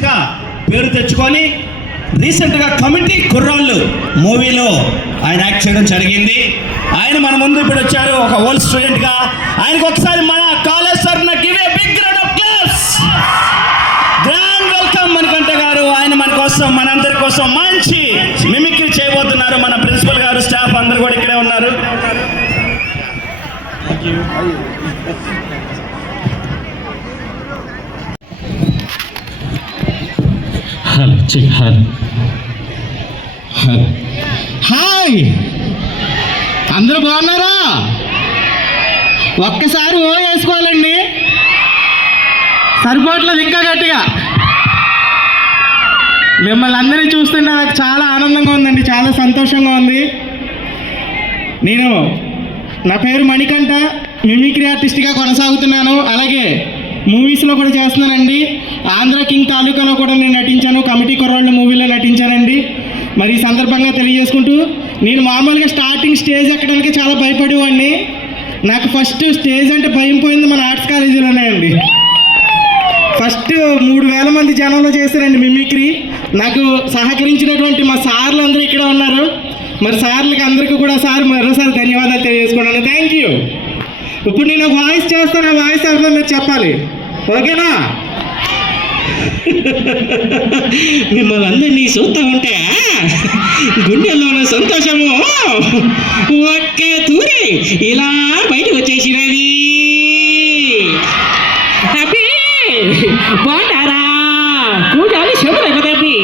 ఆర్టిస్ట్గా పేరు తెచ్చుకొని రీసెంట్గా కమిటీ కుర్రాళ్ళు మూవీలో ఆయన యాక్ట్ చేయడం జరిగింది. ఆయన మన ముందు ఇప్పుడు వచ్చారు ఒక ఓల్డ్ స్టూడెంట్గా. ఆయనకు ఒకసారి మన కాలేజ్ తరఫున give a big round of applause. Grand welcome Manikanta garu. ఆయన మన కోసం, మనందరి కోసం మంచి మిమిక్రీ చేయబోతున్నారు. మన ప్రిన్సిపల్ గారు, స్టాఫ్ అందరూ కూడా ఇక్కడే ఉన్నారు. హాయ్, అందరూ బాగున్నారా? ఒక్కసారి ఓ వేసుకోవాలండి, సరిపోవట్లేదు ఇంకా గట్టిగా. మిమ్మల్ని అందరినీ చూస్తుంటే నాకు చాలా ఆనందంగా ఉందండి, చాలా సంతోషంగా ఉంది. నా పేరు మణికంఠ, మిమిక్రీ ఆర్టిస్ట్గా కొనసాగుతున్నాను. అలాగే మూవీస్లో కూడా చేస్తున్నానండి. ఆంధ్ర కింగ్ తాలూకాలో కూడా నేను నటించాను, కమిటీ కుర్రాళ్ళు మూవీలో నటించానండి. మరి ఈ సందర్భంగా తెలియజేసుకుంటూ, నేను మామూలుగా స్టార్టింగ్ స్టేజ్ ఎక్కడానికి చాలా భయపడేవాడిని. నాకు ఫస్ట్ స్టేజ్ అంటే భయం పోయింది మన ఆర్ట్స్ కాలేజీలోనే అండి. ఫస్ట్ 3000 మంది జనంలో చేశారండి మిమిక్రీ. నాకు సహకరించినటువంటి మా సార్లు అందరూ ఇక్కడ ఉన్నారు. మరి సార్లకి అందరికీ కూడా మరోసారి ధన్యవాదాలు తెలియజేసుకున్నాను. Thank you. ఇప్పుడు నేను వాయిస్ చేస్తాను, ఆ వాయిస్ ఎవరో మీరు చెప్పాలి, ఓకేనా? మిమ్మల్ని అందరినీ చూస్తూ ఉంటే గుండెల్లోని సంతోషము ఒకే తూరి ఇలా బయటకు వచ్చేసినది. హ్యాపీ బాగుంటారా? కూడాలి శుభ్రపి.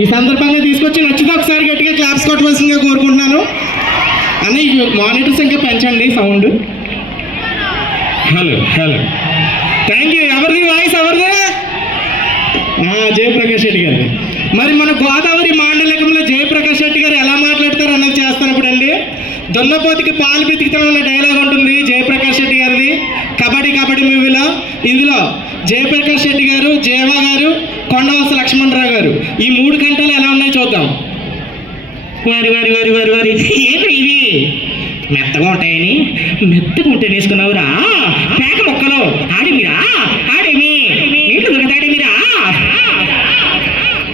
ఈ సందర్భంగా తీసుకొచ్చి నచ్చితే ఒకసారి గట్టిగా క్లాప్స్ కొట్టవలసిందిగా కోరుకుంటున్నాను. అన్న ఈ మానిటర్ సంఖ్య పెంచండి, sound. Hello hello, thank you. ఎవరిది వాయిస్, ఎవరిది? జయప్రకాష్ రెడ్డి గారు. మరి మన గోదావరి మాండలికంలో జయప్రకాష్ రెడ్డి గారు ఎలా మాట్లాడతారు అన్నది చేస్తాను ఇప్పుడు అండి. దొన్నపోతికి పాలు పితికితనం అనే డైలాగ్ ఉంటుంది జయప్రకాష్ రెడ్డి గారిది, కబడ్డీ మూవీలో. ఇందులో జయప్రకాష్ రెడ్డి గారు, జయవా గారు, కొండవలస లక్ష్మణరావు గారు, ఈ 3 గంటలు ఎలా ఉన్నాయో చూద్దాం. వారి వారి వారి వారి వారి ఏంటి ఇవి? మెత్తగా ఉంటాయని మెత్తగా ఉంటే వేసుకున్నావురా పేక మొక్కలు. ఆడేమిరా, ఆడేమి నీళ్ళు దొరుకుతాడే మీరా?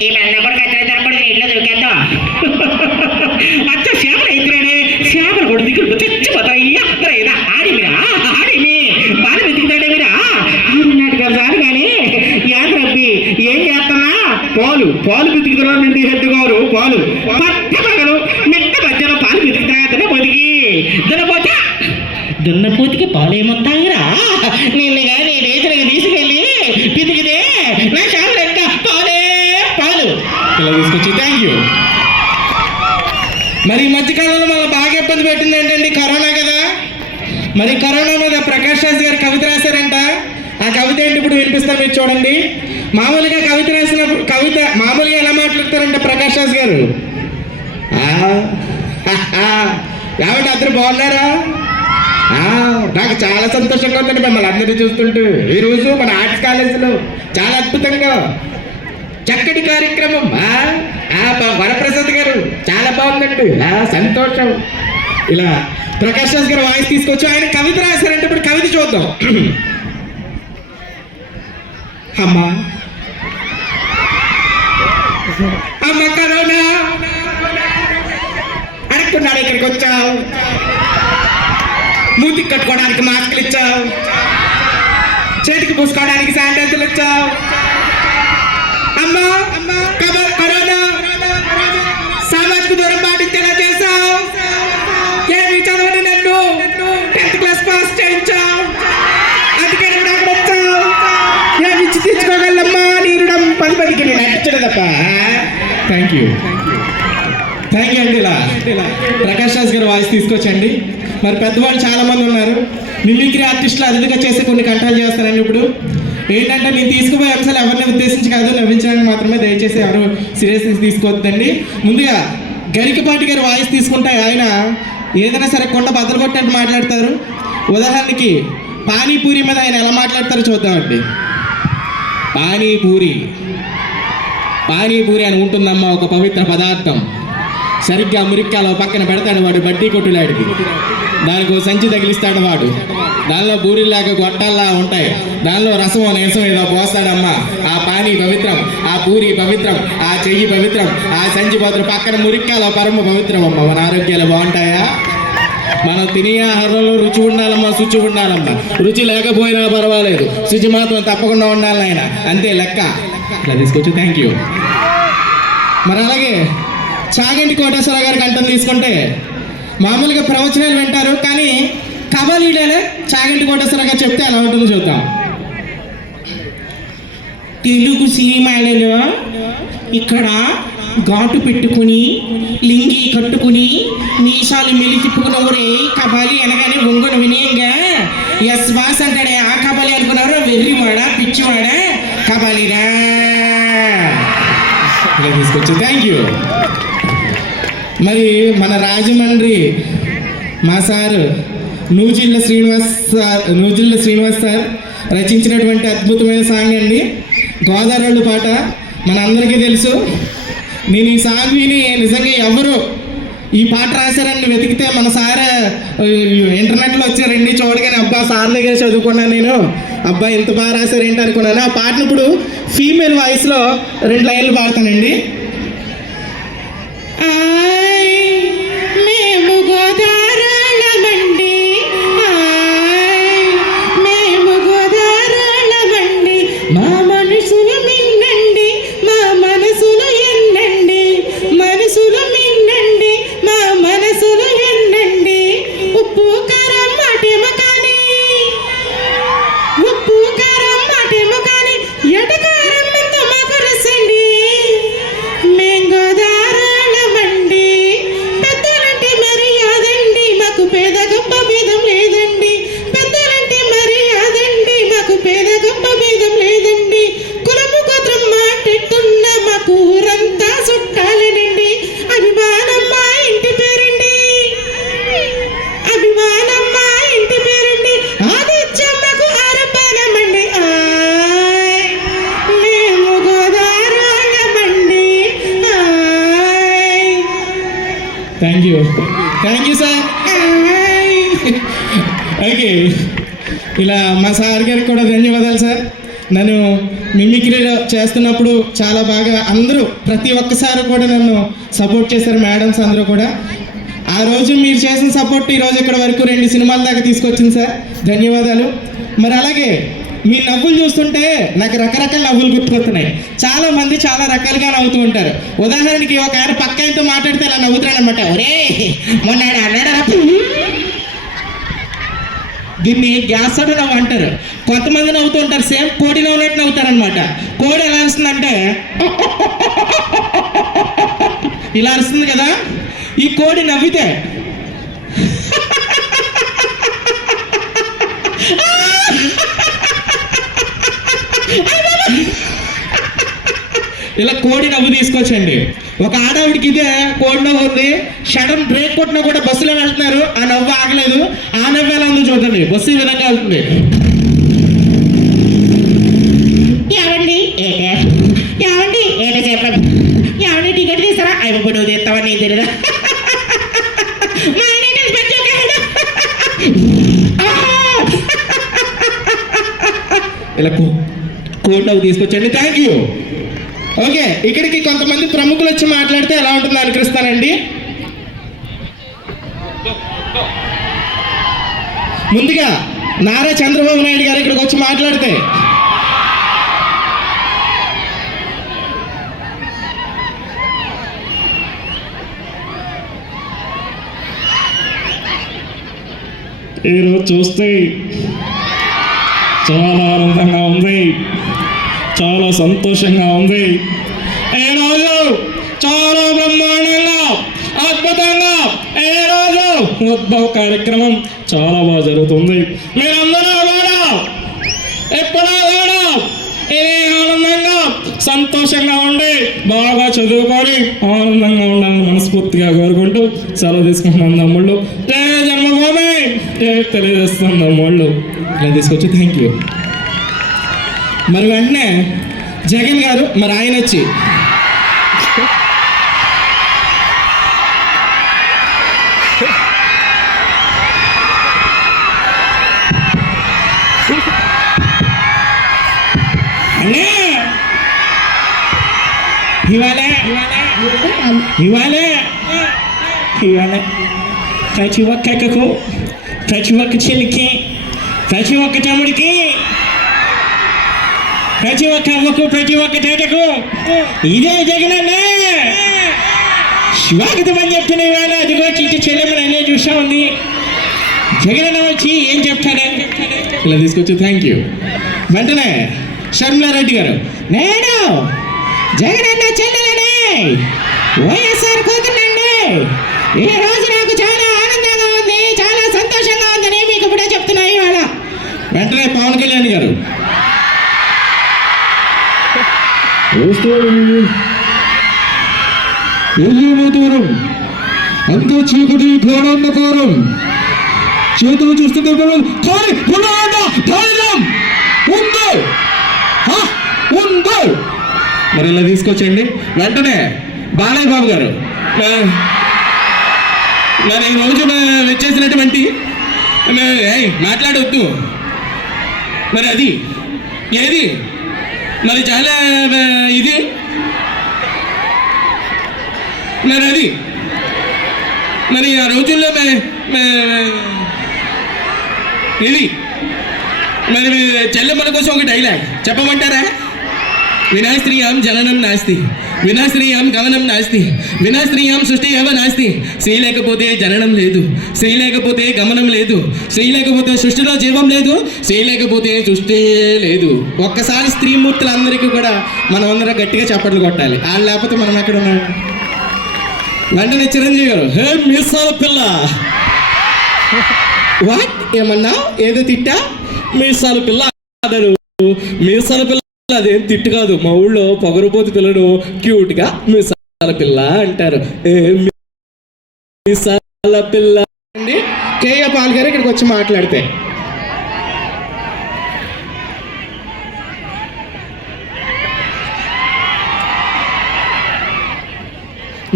ఈ మెన్న కూడా కచ్చరా తరపడి నీటిలో దొరికేద్దాం. అచ్చ చేపలు ఎత్తురాడే, చేపలు కూడా దిగులు చచ్చిపోతారయ్యా. ఆడేమిరా, ఆడేమి బాగా వెతుకుతాడే మీరా? ఆడున్నాడు కదా సార్, కానీ యాదరబ్బి ఏం చేస్తున్నా? పాలు పితుకుతున్నాను నుండి హెడ్ గారు. పాలు పట్టగలు మెట్ట మధ్యలో పాలు పితుకుతున్నా దున్నపోతికి. దున్నపోతికి పాలు ఏమొస్తాయిరా? నిన్ను కానీ రేతులకు తీసుకెళ్ళి పితికితే నా చాలు లెక్క పాలు ఇలా తీసుకొచ్చి. Thank you. మరి ఈ మధ్యకాలంలో మళ్ళీ బాగా ఇబ్బంది పెట్టింది ఏంటండి, కరోనా కదా. మరి కరోనా మీద ప్రకాష్ రాజ్ గారు కవిత రాశారంట. ఆ కవిత ఏంటి ఇప్పుడు వినిపిస్తాను, మీరు చూడండి. మామూలుగా కవిత రాసినప్పుడు కవిత మామూలుగా ఎలా మాట్లాడతారంటే ప్రకాష్ రాజ్ గారు, ఏమంటే అందరూ బాగున్నారా? నాకు చాలా సంతోషంగా ఉందండి మిమ్మల్ని అందరినీ చూస్తుంటూ. ఈరోజు మన ఆర్ట్స్ కాలేజీలో చాలా అద్భుతంగా చక్కటి కార్యక్రమం. వరప్రసాద్ గారు చాలా బాగుందండి, సంతోషం. ఇలా ప్రకాష్ రాజ్ గారు వాయిస్ తీసుకొచ్చి ఆయన కవిత రాశారంటే ఇప్పుడు కవిత చూద్దాం. అమ్మా కరోనా అడుక్కున్నాడు, ఇక్కడికి వచ్చావు, మూతికి కట్టుకోవడానికి మాస్కులు ఇచ్చావు, చేతికి పూసుకోవడానికి శానిటైజర్లు ఇచ్చావు. అమ్మా కరోనా సామాజిక దూరం పాటించేలా చేశావు. ఏమి చదవని నన్ను 10th క్లాస్ పాస్ చేయించావు. అందుకే అక్కడ వచ్చావు. ఏమి ఇచ్చి తీసుకోగలమ్మా నీరుడం 10 నేను నటించడం తప్ప. థ్యాంక్ యూ అండి. ఇలా ప్రకాష్ రాజ్ గారు వాయిస్ తీసుకొచ్చండి. మరి పెద్దవాళ్ళు చాలామంది ఉన్నారు, మిమిక్రీ ఆర్టిస్టులు అతిథిగా చేసి కొన్ని కంటాలు చేస్తారండి. ఇప్పుడు ఏంటంటే నేను తీసుకుపోయే అంశాలు ఎవరిని ఉద్దేశించి కాదు, నవ్వించడానికి మాత్రమే. దయచేసి ఎవరు సీరియస్గా తీసుకోవద్దండి. ముందుగా గరికపాటి గారు వాయిస్ తీసుకుంటే ఆయన ఏదైనా సరే కొండ బద్దలు కొట్టినట్టు మాట్లాడతారు. ఉదాహరణకి పానీపూరి మీద ఆయన ఎలా మాట్లాడతారో చూద్దామండి. పానీపూరి అని ఉంటుందమ్మా, ఒక పవిత్ర పదార్థం. సరిగ్గా మురిక్కాలో పక్కన పెడతాడు వాడు బడ్డీ కొట్టులాడికి. దానికి ఓ సంచి తగిలిస్తాడు వాడు. దానిలో బూరిలాగా గొట్టాల్లా ఉంటాయి. దానిలో రసం నీరసం ఏదో పోస్తాడమ్మా. ఆ పానీ పవిత్రం, ఆ పూరి పవిత్రం, ఆ చెయ్యి పవిత్రం, ఆ సంచి పవిత్రం. పక్కన మురిక్కాలో పరమ పవిత్రం అమ్మ. మన ఆరోగ్యాలు బాగుంటాయా? మనం తినే ఆహారంలో రుచి ఉండాలమ్మా, శుచి ఉండాలమ్మా. రుచి లేకపోయినా పర్వాలేదు, శుచి మాత్రం తప్పకుండా ఉండాలి ఆయన. అంతే లెక్క. ఇలా తీసుకొచ్చి థ్యాంక్ యూ. మరి అలాగే చాగంటి కోటేశ్వర గారి కంఠం తీసుకుంటే మామూలుగా ప్రవచనాలు వింటారు, కానీ కబలీడలే చాగంటి కోటేశ్వర గారు చెప్తే ఎలా ఉంటుందో చూద్దాం. తెలుగు సినిమాలలో ఇక్కడ ఘాటు పెట్టుకుని లింగి కట్టుకుని మీసాలు మెలి తిప్పుకున్నవరే కబాలి అనగానే ఒంగొని వినయంగా ఎస్ బాస్ అంటాడే. ఆ కబాలి అనుకున్నారు, వెర్రివాడా పిచ్చివాడా కబాలిరా. ఇలా తీసుకొచ్చి థ్యాంక్ యూ. మరి మన రాజమండ్రి మా సారు నూజిళ్ళ శ్రీనివాస్ సార్ రచించినటువంటి అద్భుతమైన సాంగ్ అండి, గోదావరి పాట. మన అందరికీ తెలుసు. నేను ఈ సాంగ్ విని నిజంగా ఎవరు ఈ పాట రాశారని వెతికితే మన సార్ ఇంటర్నెట్లో వచ్చారండి. చూడగానే అబ్బా సార్ దగ్గర చదువుకున్నాను నేను, అబ్బా ఎంత బాగా రాశారేంటి అనుకున్నాను. ఆ పాటను ఇప్పుడు ఫీమేల్ వాయిస్లో 2 లైన్లు పాడతానండి. మేము గోదావరి మేము గోదావరి మా మనసులు మిన్నండి, మా మనసులు ఎన్నండి, మనసులు మిన్నండి, మా మనసులు ఎన్నండి. ఉప్పు కారం మాటేమో కానీ, ఉప్పు కారం మాటేమో కానీ ఎటకారం ఎంత మాకు రసండి. మేం గోదావరి పెద్దలంటే మర్యాదండి, మాకు పేద గొప్ప భేదం లేదండి. పెద్దలంటే మర్యాదండి, మాకు పేద గొప్ప భేదం లేదండి. కులము గోత్రం మాటెట్టున్న మాకు ఊరంతా చుట్టాలేనండి. అభిమానం మా ఇంటి పేరండి, అభిమానం మా ఇంటి పేరండి. ఆదిత్యమ్మకు ఆరంభానమండి. మేము Godavari. Thank you sir. Okay, ఇలా మా సార్ గారికి కూడా ధన్యవాదాలు సార్. నన్ను మిమిక్రీలో చేస్తున్నప్పుడు చాలా బాగా అందరూ ప్రతి ఒక్కసారి కూడా నన్ను సపోర్ట్ చేశారు, మేడమ్స్ అందరూ కూడా. ఆ రోజు మీరు చేసిన సపోర్ట్ ఈరోజు ఇక్కడ వరకు 2 సినిమాల దాకా తీసుకొచ్చింది సార్, ధన్యవాదాలు. మరి అలాగే మీ నవ్వులు చూస్తుంటే నాకు రకరకాల నవ్వులు గుర్తుకొస్తున్నాయి. చాలా మంది చాలా రకాలుగా నవ్వుతూ ఉంటారు. ఉదాహరణకి ఒక ఆయన పక్క ఆయనతో మాట్లాడితే అలా నవ్వుతాడు అనమాట. ఒరే మొన్న అన్నాడు, దీన్ని గ్యాస్ సోడా నవ్వు అంటారు. కొంతమంది నవ్వుతూ ఉంటారు, సేమ్ కోడి నవ్వునట్టు నవ్వుతారు అనమాట. కోడి ఎలా అరుస్తుందంటే ఇలా అరుస్తుంది కదా. ఈ కోడి నవ్వితే ఇలా కోడి నవ్వు తీసుకొచ్చండి. ఒక ఆడవిడికి ఇదే కోడి నవ్వు ఉంది. షడన్ బ్రేక్ కొట్టినా కూడా బస్సులో వెళ్తున్నారు, ఆ నవ్వు ఆగలేదు. ఆ నవ్వు ఎలా ఉందో చూడండి. బస్సు ఈ విధంగా వెళ్తుంది. ఏమండి ఏమండి ఏట చెప్పండి, ఏమండి టికెట్ తీస్తారా? అయిపోయి నువ్వు తీస్తావా? నేను తెలియదా? ఇలా కోడి నవ్వు తీసుకొచ్చండి. Thank you. ఓకే, ఇక్కడికి కొంతమంది ప్రముఖులు వచ్చి మాట్లాడితే ఎలా ఉంటుందో అనుకరిస్తానండి. ముందుగా నారా చంద్రబాబు నాయుడు గారు ఇక్కడికి వచ్చి మాట్లాడితే ఈరోజు చూస్తే చాలా ఆనందంగా ఉంది, చాలా సంతోషంగా ఉంది. ఈరోజు చాలా బ్రహ్మాండంగా అద్భుతంగా ఈరోజు ఉద్భవ కార్యక్రమం చాలా బాగా జరుగుతుంది. మీరందరూ కూడా ఎప్పుడూ కూడా ఇదే ఆనందంగా సంతోషంగా ఉండి బాగా చదువుకొని ఆనందంగా ఉండాలని మనస్ఫూర్తిగా కోరుకుంటూ సెలవు తీసుకుంటున్నాను తమ్ముళ్ళు. జయ జన్మభూమి తెలియజేస్తున్నాం తమ్ముళ్ళు. ఇలా తీసుకొచ్చి థ్యాంక్ యూ. మరి వెంటనే జగన్ గారు మరి ఆయన వచ్చి ఇవాళ ఇవాళ ఇవాళ ప్రతి ఒక్కకు ప్రతి ఒక్క చెల్లికి ప్రతి ఒక్క తమ్ముడికి ప్రతి ఒక్క అవ్వకు ప్రతి ఒక్క తేటకు ఇదే జగనన్న స్వాగతం అని చెప్తున్నా. ఇవాళ అదిగో చీటి చెల్లెమ్మని అనే చూసా ఉంది. జగనన్న వచ్చి ఏం చెప్తాడని ఇలా తీసుకొచ్చి థ్యాంక్ యూ. వెంటనే షర్మిలారెడ్డి గారు, నేను జగనన్న చెల్లెలని వైఎస్ఆర్ కూతుర్నండి. ఈ రోజు నాకు చాలా ఆనందంగా ఉంది, చాలా సంతోషంగా ఉందని మీకు ఇప్పుడే చెప్తున్నా. ఇవాళ వెంటనే పవన్ కళ్యాణ్ గారు, దూరం అంతా చీకటి ఘోరాంధకారం చేతులు చూస్తుంటే మరి ఇలా తీసుకొచ్చండి. వెంటనే బాలయ్య బాబు గారు, మరి ఈ రోజు వచ్చేసినటువంటి మాట్లాడవద్దు మరి అది ఏది మరి చాలా ఇది మరి అది మరి ఆ రోజుల్లో ఇది మరి చెల్లెమ్మల కోసం ఒక డైలాగ్ చెప్పమంటారా? వినాస్త్రీయాం జననం నాస్తి, వినాస్త్రీయాం గమనం నాస్తి, వినాస్త్రీయాం సృష్టి ఏవ నాస్తి. స్త్రీ లేకపోతే జననం లేదు, స్త్రీ లేకపోతే గమనం లేదు, స్త్రీ లేకపోతే సృష్టిలో జీవం లేదు, స్త్రీ లేకపోతే సృష్టి లేదు. ఒక్కసారి స్త్రీమూర్తులందరికీ కూడా మనం అందరం గట్టిగా చప్పట్లు కొట్టాలి. వాళ్ళు లేకపోతే మనం ఎక్కడ ఉన్నాం? వెంటనే చిరంజీవి గారు, హే మీసాల పిల్ల, వాట్ ఏమన్నా ఏదో తిట్టా? మీసాల పిల్ల అదరు, మీసాల పిల్ల అదేం తిట్టు కాదు. మా ఊళ్ళో పొగరుపోతు పిల్లడు క్యూట్గా మీసాల పిల్ల అంటారు. మీసాల పిల్ల అండి. కేఏ పాల్ గారు ఇక్కడికి వచ్చి మాట్లాడితే,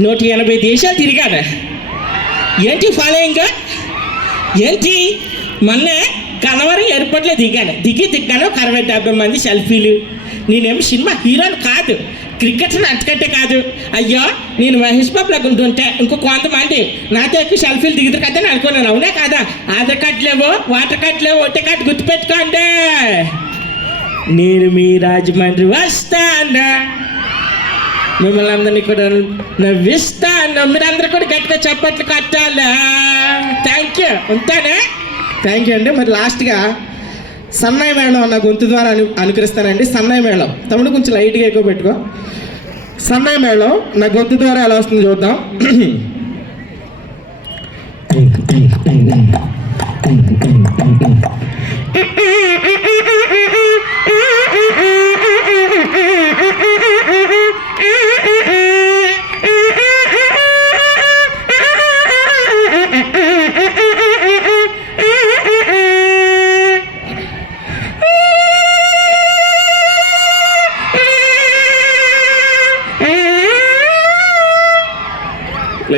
180 దేశాలు తిరిగాడు. ఏంటి ఫాలోయింగ్? ఏంటి మొన్న కనవరం ఎయిర్పోర్ట్లో దిగాను 60-70 మంది సెల్ఫీలు. నేనేమి సినిమా హీరోని కాదు, క్రికెటర్ అంతకంటే కాదు. అయ్యో నేను మహేష్ బాబు లాగా ఉంటుంటే ఇంకో కొంతమంది నాతో ఎక్కువ సెల్ఫీలు దిగుతారు కదా అని అనుకున్నాను. అవునే కాదా? ఆధార్ కార్డు లేవు, వాటర్ కార్డు లేవు, ఓటర్ కార్డు గుర్తుపెట్టుకోండి. నేను మీ రాజమండ్రి వస్తాను, మిమ్మల్ని అందరినీ కూడా నవ్విస్తాను. మీరందరూ కూడా గట్టిగా చప్పట్లు కట్టాలా? Thank you. ఉంటానే. థ్యాంక్ యూ అండి. మరి లాస్ట్గా సన్నాయి మేళం నా గొంతు ద్వారా అనుకరిస్తానండి. సన్నాయి మేళం తమ్ముడు కొంచెం లైట్గా ఎక్కువ పెట్టుకో. సన్నాయి మేళం నా గొంతు ద్వారా ఎలా వస్తుందో చూద్దాం.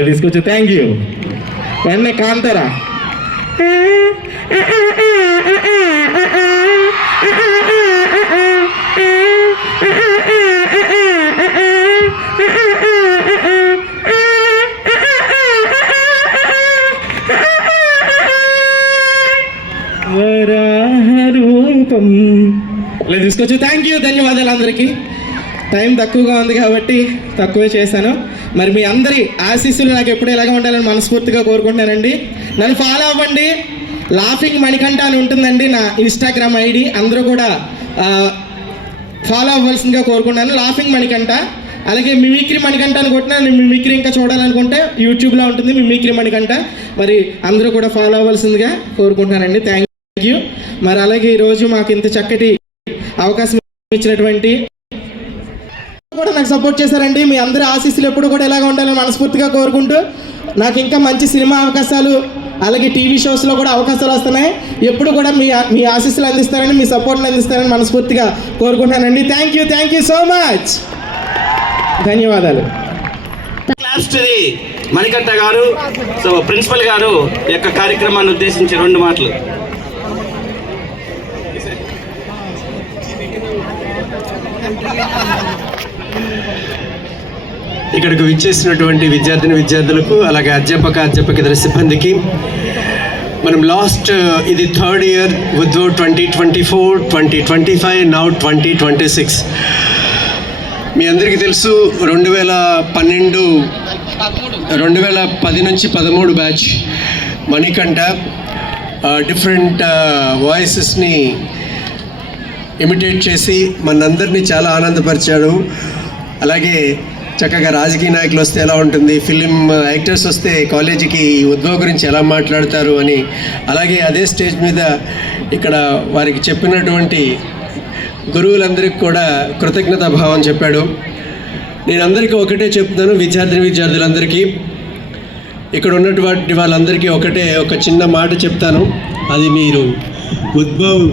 తీసుకొచ్చు. Thank you. వెంటనే కాంతారా, వరాహరూపం ఇలా తీసుకొచ్చు. Thank you. ధన్యవాదాలు అందరికీ. టైం తక్కువగా ఉంది కాబట్టి తక్కువే చేశాను. మరి మీ అందరి ఆశీస్సులు నాకు ఎప్పుడు ఎలాగ ఉండాలని మనస్ఫూర్తిగా కోరుకుంటున్నానండి. నన్ను ఫాలో అవ్వండి. లాఫింగ్ మణికంఠ అని ఉంటుందండి నా ఇన్స్టాగ్రామ్ ఐడి. అందరూ కూడా ఫాలో అవ్వాల్సిందిగా కోరుకుంటున్నాను. లాఫింగ్ మణికంఠ. అలాగే మిమిక్రీ మణికంఠ అని కొట్టినా మిమిక్రీ ఇంకా చూడాలనుకుంటే యూట్యూబ్లో ఉంటుంది మిమిక్రీ మణికంఠ. మరి అందరూ కూడా ఫాలో అవ్వాల్సిందిగా కోరుకుంటున్నానండి. Thank you. మరి అలాగే ఈరోజు మాకు ఇంత చక్కటి అవకాశం ఇచ్చినటువంటి కూడా నాకు సపోర్ట్ చేశారండి. మీ అందరి ఆశీస్సులు ఎప్పుడు కూడా ఎలాగ ఉండాలని మనస్ఫూర్తిగా కోరుకుంటూ నాకు ఇంకా మంచి సినిమా అవకాశాలు అలాగే టీవీ షోస్లో కూడా అవకాశాలు వస్తున్నాయి. ఎప్పుడు కూడా మీ ఆశీస్సులు అందిస్తారని, మీ సపోర్ట్ని అందిస్తారని మనస్ఫూర్తిగా కోరుకుంటానండి. Thank you so much. ధన్యవాదాలు. మణికంఠ గారు, సో ప్రిన్సిపల్ గారు యొక్క కార్యక్రమాన్ని ఉద్దేశించి 2 మాటలు. ఇక్కడికి విచ్చేసినటువంటి విద్యార్థులకు అలాగే అధ్యాపకేతర సిబ్బందికి మనం లాస్ట్ ఇది 3rd ఇయర్ ఉద్వో 2024, 2025, నౌ 2026. మీ అందరికీ తెలుసు 2010 నుంచి 13 బ్యాచ్ మణికంఠ డిఫరెంట్ వాయిసెస్ని ఇమిటేట్ చేసి మనందరినీ చాలా ఆనందపరిచాడు. అలాగే చక్కగా రాజకీయ నాయకులు వస్తే ఎలా ఉంటుంది, ఫిలిం యాక్టర్స్ వస్తే కాలేజీకి ఉద్భవ గురించి ఎలా మాట్లాడతారు అని, అలాగే అదే స్టేజ్ మీద ఇక్కడ వారికి చెప్పినటువంటి గురువులందరికీ కూడా కృతజ్ఞతా భావం చెప్పాడు. నేను అందరికీ ఒకటే చెప్తున్నాను, విద్యార్థులందరికీ, ఇక్కడ ఉన్నటువంటి వాళ్ళందరికీ ఒక చిన్న మాట చెప్తాను. అది మీరు ఉద్భవ్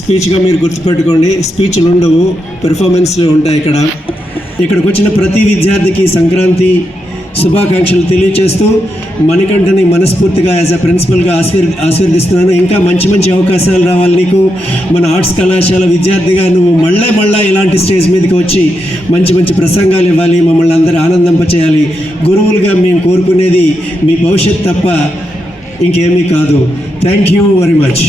స్పీచ్గా మీరు గుర్తుపెట్టుకోండి. స్పీచ్లు ఉండవు, పెర్ఫార్మెన్స్లు ఉంటాయి. ఇక్కడికి వచ్చిన ప్రతి విద్యార్థికి సంక్రాంతి శుభాకాంక్షలు తెలియజేస్తూ మణికంఠని మనస్ఫూర్తిగా యాజ్ అ ప్రిన్సిపల్గా ఆశీర్వదిస్తున్నాను. ఇంకా మంచి మంచి అవకాశాలు రావాలి నీకు. మన ఆర్ట్స్ కళాశాల విద్యార్థిగా నువ్వు మళ్ళా ఇలాంటి స్టేజ్ మీదకి వచ్చి మంచి మంచి ప్రసంగాలు ఇవ్వాలి, మమ్మల్ని అందరూ ఆనందింపచేయాలి. గురువులుగా మేము కోరుకునేది మీ భవిష్యత్ తప్ప ఇంకేమీ కాదు. Thank you very much.